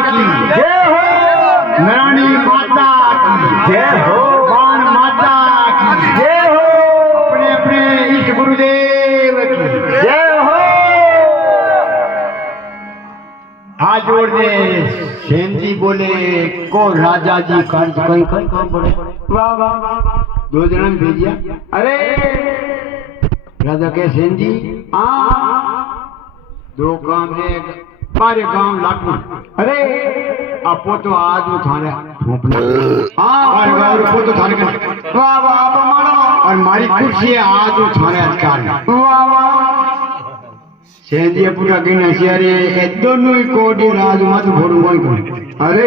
की जय हो, नरानी माता की जय हो, बाण माता की जय हो, अपने अपने इष्ट गुरुदेव की जय हो। हाथ जोड़ दे। सेन जी बोले को राजा जी कहीं कहीं कहीं बोले वाह वाह वाह, दो जन्म भेजिया। अरे राजा के सेन जी दो काम है बारे गांव लागू। अरे अपो तो आज वो थाने ठोपने बारे गांव अपो तो थाने के वाह वाह आप मानो और मारी कुर्सी है आज वो थाने अधिकार में वाह वाह। सेन जी पूरा गिना सियारे ए दोनों ही कोडी राज मत भोरू कोई को। अरे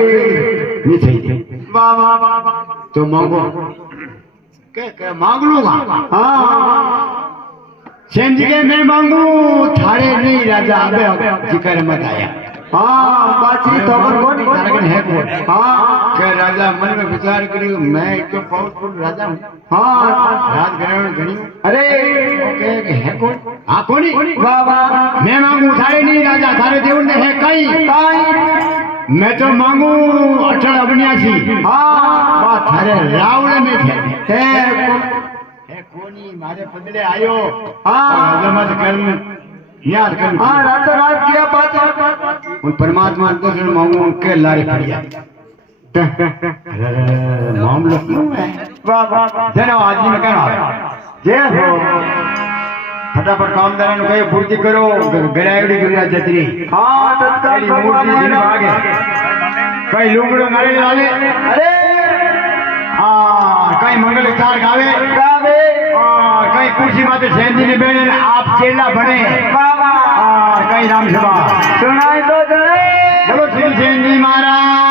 नहीं सही वाह वाह वाह, तो मांगो के मांग लूंगा। हाँ सेन जी के मैं मांगू थारे नहीं राजा अबे जिक्र मत आया। हाँ बाची तो अपन कौन लेकिन है कौन। हाँ के राजा मन में विचार करियो मैं तो पावरफुल राजा हूँ। हाँ राज घराने घनी। अरे के है कौन। हाँ कौन वाह वाह, मैं मांगू थारे नहीं राजा थारे देव ने है कई कई, मैं तो मांगू अटल अविनाशी। हाँ वाह थारे रावण में है कोनी मारे बदले आयो। हाँ मत कर याद कर। हाँ रातों रात किया बात उन परमात्मा दर्शन मांगू के लारे पड़िया मामला क्यों है। वाह वाह जनो आदमी में कहना जय हो, फटाफट काम दान कहे पूर्ति करो गरायड़ी दुनिया जतरी। हाँ तत्काल मूर्ति दिन आगे कई लुगड़ो नारे लाले। अरे हाँ कई मंगल चार गावे गावे कई कुर्सी माते सेन जी ने बेने आप चेला बने कई राम सभा सुनाई तो बोलो श्री सेन जी महाराज।